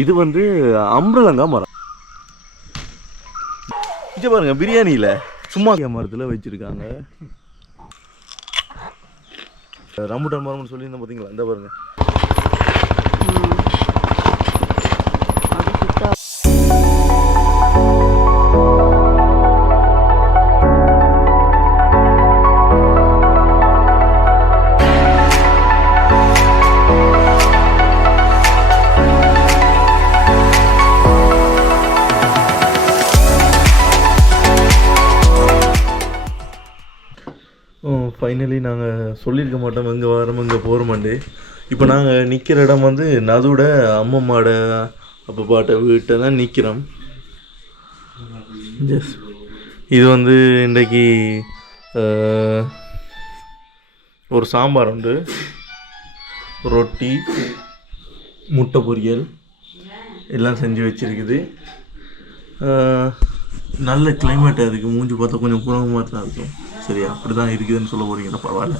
இது வந்து அம்பரலங்கா மரம். இங்கே பாருங்க, பிரியாணியில் சும்மா மரத்தில் வச்சுருக்காங்க. ரம்புட்டான் மரம்னு சொல்லியிருந்தேன் பார்த்தீங்களா, இந்த பாருங்க. ஃபைனலி நாங்கள் சொல்லியிருக்க மாட்டோம் எங்கே வரோம் இங்கே போகிறோமாண்டு. இப்போ நாங்கள் நிற்கிற இடம் வந்து நதுவோட அம்மம்மாட அப்பப்பாட்ட வீட்டை தான் நிற்கிறோம். எஸ், இது வந்து இன்றைக்கி ஒரு சாம்பார் உண்டு, ரொட்டி, முட்டை பொரியல் எல்லாம் செஞ்சு வச்சுருக்குது. நல்ல கிளைமேட். அதுக்கு மூஞ்சி பார்த்தா கொஞ்சம் குணவு மாதிரி தான் இருக்கும். சரியா, அப்படி தான் இருக்குதுன்னு சொல்ல போகிறீங்கன்னா பரவாயில்ல.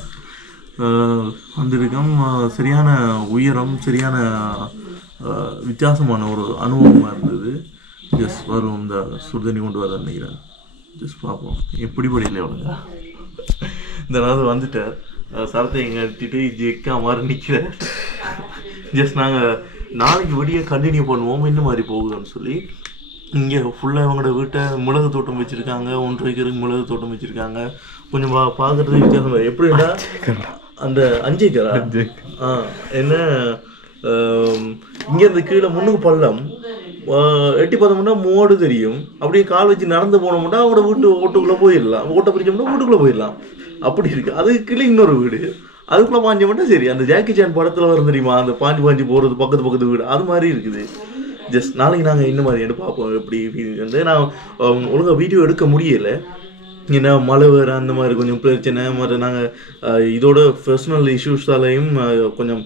வந்திருக்கோம். சரியான உயரம், சரியான வித்தியாசமான ஒரு அனுபவமாக இருந்தது. ஜஸ்ட் வரும் இந்த சுடுதண்ணி கொண்டு வர நினைக்கிறேன். ஜஸ்ட் பார்ப்போம் எப்படி படியில் எவ்வளோங்க. இந்த நாள் வந்துட்டார், சரத்தை எங்கே எடுத்துகிட்டு ஜெக்கா மாதிரி நிற்கிறேன். ஜஸ்ட் நாங்கள் நாளைக்கு விடிய கண்டினியூ பண்ணுவோம் என்ன மாதிரி போகுதுன்னு சொல்லி. இங்கே ஃபுல்லாக இவங்களோட வீட்டை மிளகு தோட்டம் வச்சுருக்காங்க. 1.5 ஏக்கருக்கு மிளகு தோட்டம் வச்சுருக்காங்க. கொஞ்சம் பார்க்குறது வித்தியாசம். எப்படின்னா அந்த 5 ஏக்கரா என்ன, இங்கேருந்து கீழே முன்னுக்கு பள்ளம், எட்டி பார்த்தோம்னா மோடு தெரியும். அப்படியே கால் வச்சு நடந்து போனோம்னா அவங்களோட வீட்டு ஓட்டுக்குள்ளே போயிடலாம். ஓட்டை பிரிச்சோம்னா வீட்டுக்குள்ளே போயிடலாம். அப்படி இருக்குது. அதுக்கு கீழே இன்னொரு வீடு, அதுக்குள்ளே பாஞ்சோம்னா சரி அந்த ஜாக்கி சான் படத்தில் வரும் தெரியுமா, அந்த பாஞ்சு போகிறது பக்கத்து வீடு, அது மாதிரி இருக்குது. ஜஸ்ட் நாளைக்கு நாங்கள் இந்த மாதிரி எடுத்து பார்ப்போம் எப்படி வந்து. நான் ஒழுங்காக வீடியோ எடுக்க முடியலை, ஏன்னா மழை வேறு அந்த மாதிரி கொஞ்சம் பிரச்சனை. மற்ற நாங்கள் இதோட பர்சனல் இஷ்யூஸாலையும் கொஞ்சம்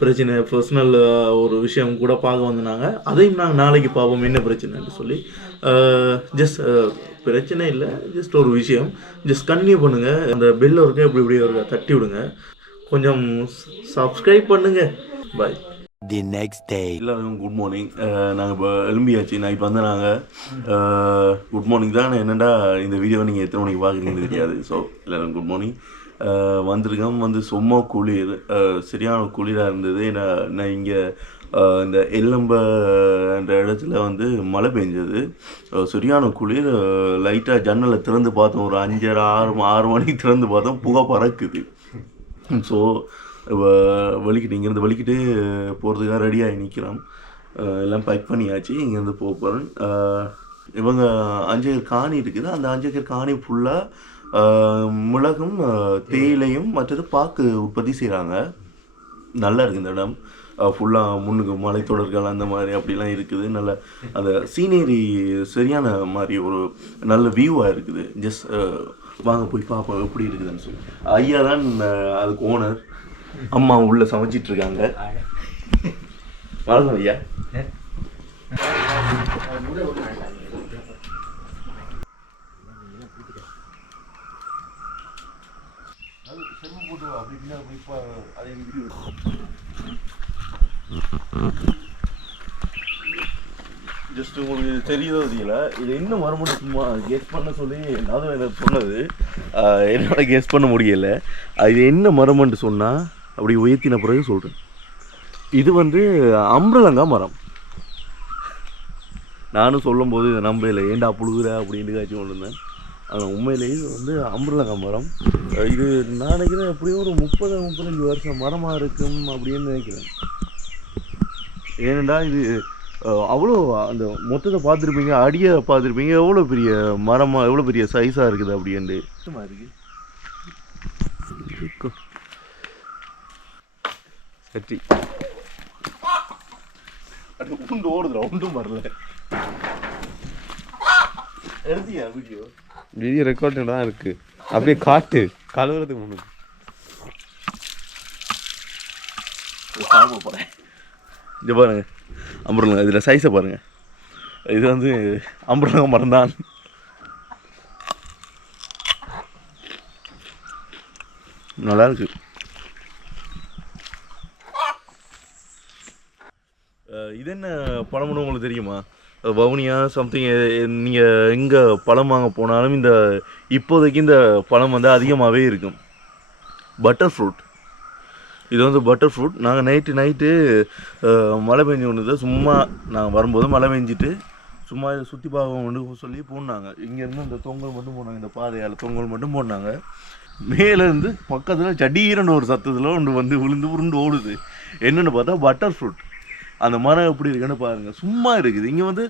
பிரச்சனை, பர்சனல் ஒரு விஷயம் கூட பார்க்க வந்தாங்க. அதையும் நாங்கள் நாளைக்கு பார்ப்போம் என்ன பிரச்சனைன்னு சொல்லி. ஜஸ்ட் பிரச்சனை இல்லை, ஜஸ்ட் ஒரு விஷயம். ஜஸ்ட் கண்டினியூ பண்ணுங்கள். அந்த பெல் இருக்க இப்படி ஒரு தட்டி விடுங்க, கொஞ்சம் சப்ஸ்கிரைப் பண்ணுங்கள். பாய். The next day. எல்லாருக்கும் குட் மார்னிங். நாங்கள் இப்போ எழும்பியாச்சு. நைட் வந்து நாங்கள் குட் மார்னிங் தான். என்னென்னா இந்த வீடியோவை நீங்கள் எத்தனை மணிக்கு பார்க்குறீங்கன்னு தெரியாது. ஸோ எல்லோரும் குட் மார்னிங். வந்திருக்கோம். வந்து சும்மா குளிர், சரியான குளிராக இருந்தது. நான் இங்கே இந்த எல்லம்பன்ற இடத்துல வந்து மழை பெஞ்சது, சரியான குளிர். லைட்டாக ஜன்னலை திறந்து பார்த்தோம், ஒரு 5:30 6 மணிக்கு திறந்து பார்த்தோம், புகை பறக்குது. ஸோ வலிக்கிட்டு இங்கேருந்து வலிக்கிட்டு போகிறதுக்காக ரெடியாகி நிற்கிறோம். எல்லாம் பேக் பண்ணியாச்சு. இங்கேருந்து போக போகிறேன். இவங்க 5 ஏக்கர் காணி இருக்குது. அந்த 5 ஏக்கர் காணி ஃபுல்லாக மிளகும் தேயிலையும் மற்றது பாக்கு உற்பத்தி செய்கிறாங்க. நல்லா இருக்குது இந்த இடம். ஃபுல்லாக முன்னுக்கு மலைத்தொடர்கள் அந்த மாதிரி அப்படிலாம் இருக்குது. நல்ல அந்த சீனரி சரியான மாதிரி ஒரு நல்ல வியூவாக இருக்குது. ஜஸ்ட் வாங்க போய் பார்ப்போம் எப்படி இருக்குதுன்னு சொல்லி. ஐயா தான் அதுக்கு ஓனர். அம்மா உள்ள சமைச்சிட்டு இருக்காங்க. வணக்கம் ஐயா. ஜஸ்ட் உங்களுக்கு தெரியுதோ தெரியல, இது என்ன மறுபடியும் சும்மா கெஸ் பண்ண சொல்லி அதுவும் எனக்கு சொன்னது, என்னால் கெஸ் பண்ண முடியல. இது என்ன மரம்னு சொன்னால் அப்படி உயர்த்தின பிறகு சொல்கிறேன். இது வந்து அம்பரலங்கா மரம். நானும் சொல்லும்போது இதை நம்பல, ஏண்டா புழுகுற அப்படின்னு காய்ச்சி கொண்டு இருந்தேன். ஆனால் உண்மையிலேயே இது வந்து அம்பரலங்கா மரம். இது நான் நினைக்கிறேன் எப்படியும் ஒரு 30-35 வருஷம் மரமாக இருக்கும் அப்படின்னு நினைக்கிறேன். ஏனெண்டா இது அவ்வளோ அந்த மொத்தத்தை பார்த்துருப்பீங்க, அடியை பார்த்துருப்பீங்க, எவ்வளோ பெரிய மரமாக எவ்வளோ பெரிய சைஸாக இருக்குது அப்படின்ட்டு இருக்கு. சரி உண்டு ஓடுதுடா, ஒன்றும் வரல. எடுத்தியா வீடியோ ரெக்கார்டிங் தான் இருக்குது. அப்படியே காட்டு கழுவுறதுக்கு முன்னாடி சாப்பிட போகிறேன். இது பாருங்க அம்பரலங்கா, இதில் சைஸை பாருங்கள். இது வந்து அம்பரலங்கா மரம் தான். நல்லா இருக்கு. இது என்ன பழம்னு உங்களுக்கு தெரியுமா? வவுனியா சம்திங் நீங்கள் எங்கே பழம் வாங்க போனாலும் இப்போதைக்கு இந்த பழம் வந்து அதிகமாகவே இருக்கும். Butter fruit. இது வந்து பட்டர் ஃப்ரூட். நாங்கள் நைட்டு மழை பெஞ்சு கொண்டு சும்மா நாங்கள் வரும்போது மழை பெஞ்சிட்டு சும்மா இதை சுற்றி பார்க்க சொல்லி போனாங்க. இங்கேருந்து இந்த தொங்கல் மட்டும் போனாங்க, இந்த பாதையால் தொங்கல் மட்டும் போனாங்க. மேலேருந்து பக்கத்தில் சடீரன்னு ஒரு சத்தத்தில் ஒன்று வந்து விழுந்து உருண்டு ஓடுது. என்னென்னு பார்த்தா பட்டர் ஃப்ரூட். அந்த மரம் எப்படி இருக்குன்னு பாருங்கள். சும்மா இருக்குது. இங்கே வந்து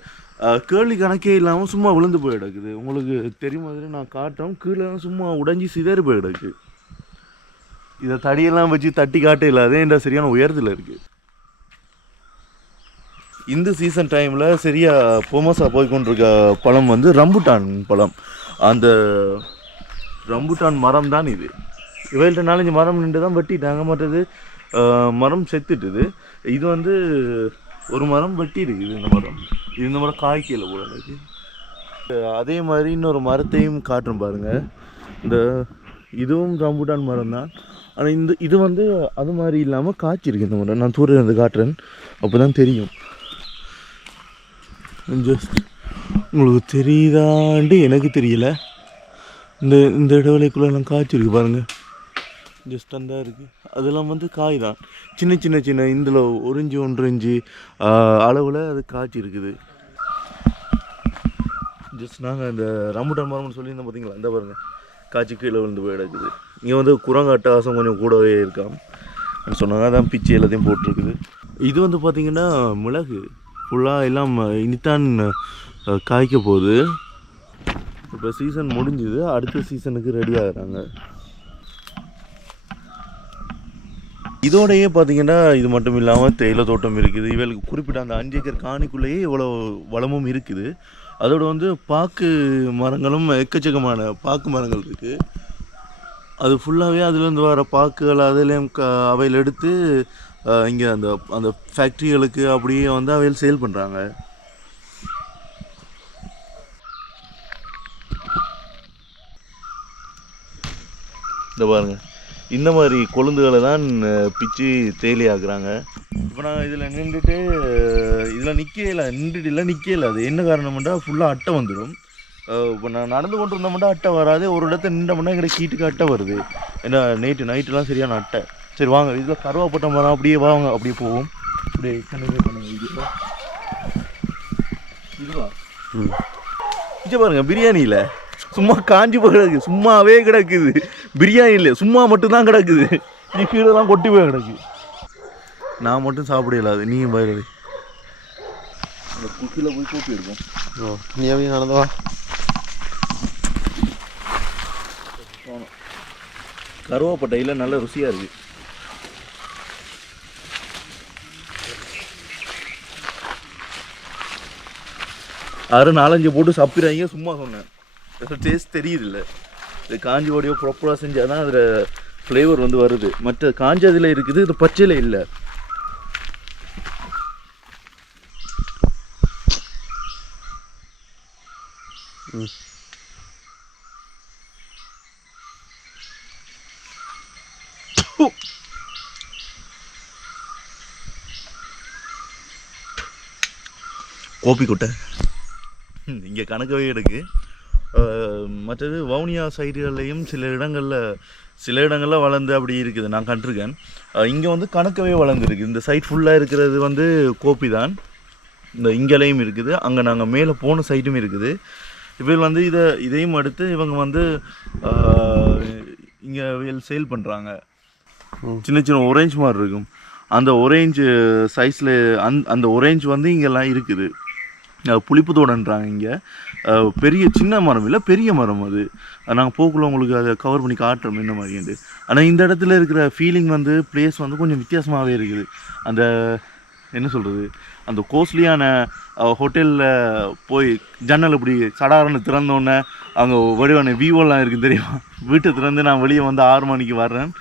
கேள்வி கணக்கே இல்லாமல் சும்மா விழுந்து போய் கிடக்குது. உங்களுக்கு தெரியும் மாதிரி நான் காட்டுறோம். கீழே சும்மா உடைஞ்சி சிதறி போய் கிடக்கு. இதை தடியெல்லாம் வச்சு தட்டி காட்ட இல்லாத என்ற சரியான உயரத்தில் இருக்குது. இந்த சீசன் டைமில் சரியாக பொமஸாக போய்கொண்டிருக்க பழம் வந்து ரம்புட்டான் பழம். அந்த ரம்புட்டான் மரம் தான் இது. இவைகள்ட்ட 4-5 மரம் நின்று தான் வெட்டிட்டாங்க. மற்றது மரம் செத்துட்டுது. இது வந்து ஒரு மரம் வெட்டி இருக்குது. இந்த மரம் காய்க்கல போல இருக்குது. அதே மாதிரி இன்னொரு மரத்தையும் காட்டுறோம் பாருங்கள். இதுவும் ரம்புட்டான் மரம் தான். ஆனால் இது வந்து அது மாதிரி இல்லாமல் காய்ச்சிருக்கு. இந்த மரம் நான் தூரம் இருந்து காட்டுறேன், அப்போ தான் தெரியும். ஜஸ்ட் உங்களுக்கு தெரியுதாண்டு எனக்கு தெரியல. இந்த இடைவெளிக்குள்ளே நான் காய்ச்சிருக்கு பாருங்கள். ஜஸ்ட் அந்த இருக்குது. அதெல்லாம் வந்து காய் தான். சின்ன இதில் 1 இன்ச்சு அளவில் அது காய்ச்சி இருக்குது. ஜஸ்ட் நாங்கள் இந்த ரம்புட்டான் மரம்னு சொல்லியிருந்தோம் பார்த்தீங்களா, இந்த பாருங்கள் காய்ச்சி கீழே விழுந்து போய் கிடக்குது. இங்கே வந்து குரங்கு அட்டகாசம் கொஞ்சம் கூடவே இருக்கான் சொன்னாங்க. அதான் பிச்சு எல்லாத்தையும் போட்டிருக்குது. இது வந்து பார்த்திங்கன்னா மிளகு ஃபுல்லாக எல்லாம் இனித்தான் காய்க்க போகுது. இப்போ சீசன் முடிஞ்சுது, அடுத்த சீசனுக்கு ரெடி ஆகுறாங்க. இதோடையே பார்த்திங்கன்னா இது மட்டும் இல்லாமல் தேயிலை தோட்டம் இருக்குது. இவளுக்கு குறிப்பிட்ட அந்த 5 ஏக்கர் காணிக்குள்ளேயே இவ்வளோ வளமும் இருக்குது. அதோடு வந்து பாக்கு மரங்களும் எக்கச்சக்கமான பாக்கு மரங்கள் இருக்குது. அது ஃபுல்லாகவே அதுலேருந்து வர பாக்குகள் அதுலேயும் அவையில் எடுத்து இங்கே அந்த ஃபேக்ட்ரிகளுக்கு அப்படியே வந்து அவையில் சேல் பண்ணுறாங்க. இந்த பாருங்கள், இந்த மாதிரி கொழுந்துகளை தான் பிச்சு தேயிலை ஆக்குறாங்க. இப்போ நான் இதில் நின்றுட்டு இதில் நிற்கல. அது என்ன காரணம்னா ஃபுல்லாக அட்டை வந்துடும். இப்போ நான் நடந்து கொண்டு இருந்தோம்னா அட்டை வராது. ஒரு இடத்த நின்றோம்னா எங்களுக்கு கீட்டுக்கு அட்டை வருது. ஏன்னா நைட்டுலாம் சரியான அட்டை. சரி வாங்க, இதில் கருவாப்பட்ட மரம் அப்படியே வாங்க, அப்படியே போவோம். அப்படியே இதுவா இங்கே பாருங்கள், பிரியாணியில் சும்மா காஞ்சி போய் கிடக்கு. சும்மாவே கிடக்குது. பிரியாணி இல்லை, சும்மா மட்டும்தான் கிடக்குது. நீ கீழெல்லாம் கொட்டி போய் கிடக்கு. நான் மட்டும் சாப்பிட இல்லாது, நீயும் பயிரடி அந்த குக்கியில் போய் கூப்பி இருக்கும். நீ அப்படியே நடந்தவா. கருவாப்பட்டையில் நல்ல ருசியாக இருக்குது. 4-5 போட்டு சாப்பிட்றாங்க. சும்மா சொன்னேன், டேஸ்ட் தெரியுது இல்லை. இது காஞ்சி ஓடியோ ப்ராப்பராக செஞ்சால் தான் அதில் ஃப்ளேவர் வந்து வருது. மற்ற காஞ்சதில் இருக்குது, இது பச்சையில் இல்லை. கோப்பி கொட்டை இங்கே கணக்கவே எடுக்கு. மற்றது வவுனியா சைடுகள்லையும் சில இடங்களில் வளர்ந்து அப்படி இருக்குது, நான் கண்டிருக்கேன். இங்கே வந்து கணக்கவே வளர்ந்துருக்கு. இந்த சைட் ஃபுல்லாக இருக்கிறது வந்து கோப்பி தான். இந்த இங்கேலையும் இருக்குது, அங்கே நாங்கள் மேலே போன சைட்டும் இருக்குது. இவங்க வந்து இதையும் அடுத்து இவங்க வந்து இங்கே சேல் பண்ணுறாங்க. சின்ன ஒரேஞ்ச் மாதிரி இருக்கும். அந்த ஒரேஞ்சு சைஸில் அந்த ஒரேஞ்ச் வந்து இங்கெல்லாம் இருக்குது. புளிப்பு தோடன்றாங்க. இங்கே பெரிய சின்ன மரம் இல்லை, பெரிய மரம். அது நாங்கள் போக்குள்ள உங்களுக்கு அதை கவர் பண்ணி காட்டுறோம் இந்த மாதிரிண்டு. ஆனால் இந்த இடத்துல இருக்கிற ஃபீலிங் வந்து பிளேஸ் வந்து கொஞ்சம் வித்தியாசமாகவே இருக்குது. அந்த என்ன சொல்கிறது, அந்த கோஸ்ட்லியான ஹோட்டலில் போய் ஜன்னல் இப்படி சடாரன்னு திறந்தோன்னே அங்கே வடிவான வியூவெல்லாம் இருக்குது தெரியுமா. வீட்டை திறந்து நான் வெளியே வந்து 6 மணிக்கு வர்றேன்,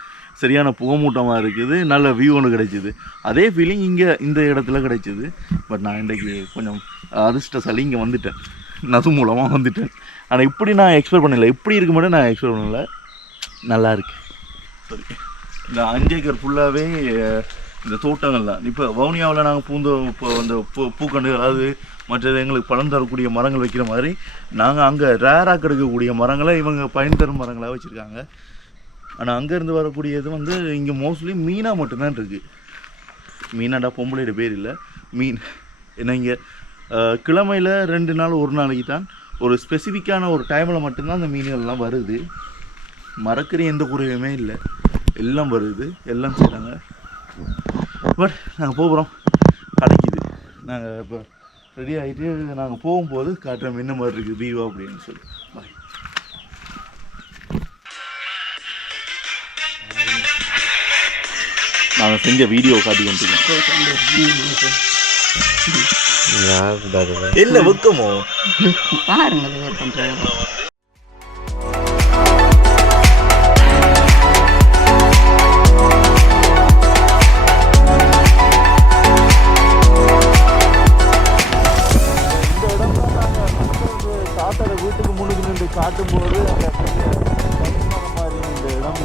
சரியான புகமூட்டமாக இருக்குது, நல்ல வியூ ஒன்று கிடைச்சிது. அதே ஃபீலிங் இங்கே இந்த இடத்துல கிடைச்சிது. பட் நான் இன்றைக்கு கொஞ்சம் அதிர்ஷ்டசாலி, இங்கே வந்துட்டேன், நசு மூலமாக வந்துட்டேன். ஆனால் இப்படி நான் எக்ஸ்பெக்ட் பண்ணலை, இப்படி இருக்க மட்டும் நான் எக்ஸ்பெக்ட் பண்ணலை. நல்லா இருக்கு. சரி, இந்த 5 ஏக்கர் ஃபுல்லாகவே இந்த தோட்டங்கள்லாம். இப்போ வவுனியாவில் நாங்கள் இப்போ அந்த பூக்கண்டுகள், அதாவது மற்றது எங்களுக்கு பலன் தரக்கூடிய மரங்கள் வைக்கிற மாதிரி நாங்கள் அங்கே ரேராக கிடைக்கக்கூடிய மரங்களை இவங்க பயன் தரும் மரங்களாக வச்சுருக்காங்க. ஆனால் அங்கேருந்து வரக்கூடியது வந்து இங்கே மோஸ்ட்லி மீனாக மட்டும்தான் இருக்குது. மீனாண்டா பொம்பளையோட பேர் இல்லை, மீன். ஏன்னா இங்கே கிழமையில் 2 நாள் 1 நாளைக்கு தான் ஒரு ஸ்பெசிஃபிக்கான ஒரு டைமில் மட்டும்தான் அந்த மீன்கள்லாம் வருது. மறக்கிற எந்த குறையுமே இல்லை, எல்லாம் வருது, எல்லாம் செய்கிறாங்க. பட் நாங்கள் போகிறோம், கிடைக்கிது. நாங்கள் இப்போ ரெடி ஆகிட்டு நாங்கள் போகும்போது காட்டுறோம் என்ன மாதிரி இருக்குது வியூவா அப்படின்னு சொல்லி. பாய். நாங்கள் செஞ்ச வீடியோ காட்டி கொண்டிருக்கோம். என்ன வெக்கமோ பாருங்க. வீட்டுக்கு முன்னுக்கு நின்று காட்டும்போது அந்த மாதிரி இந்த இடம்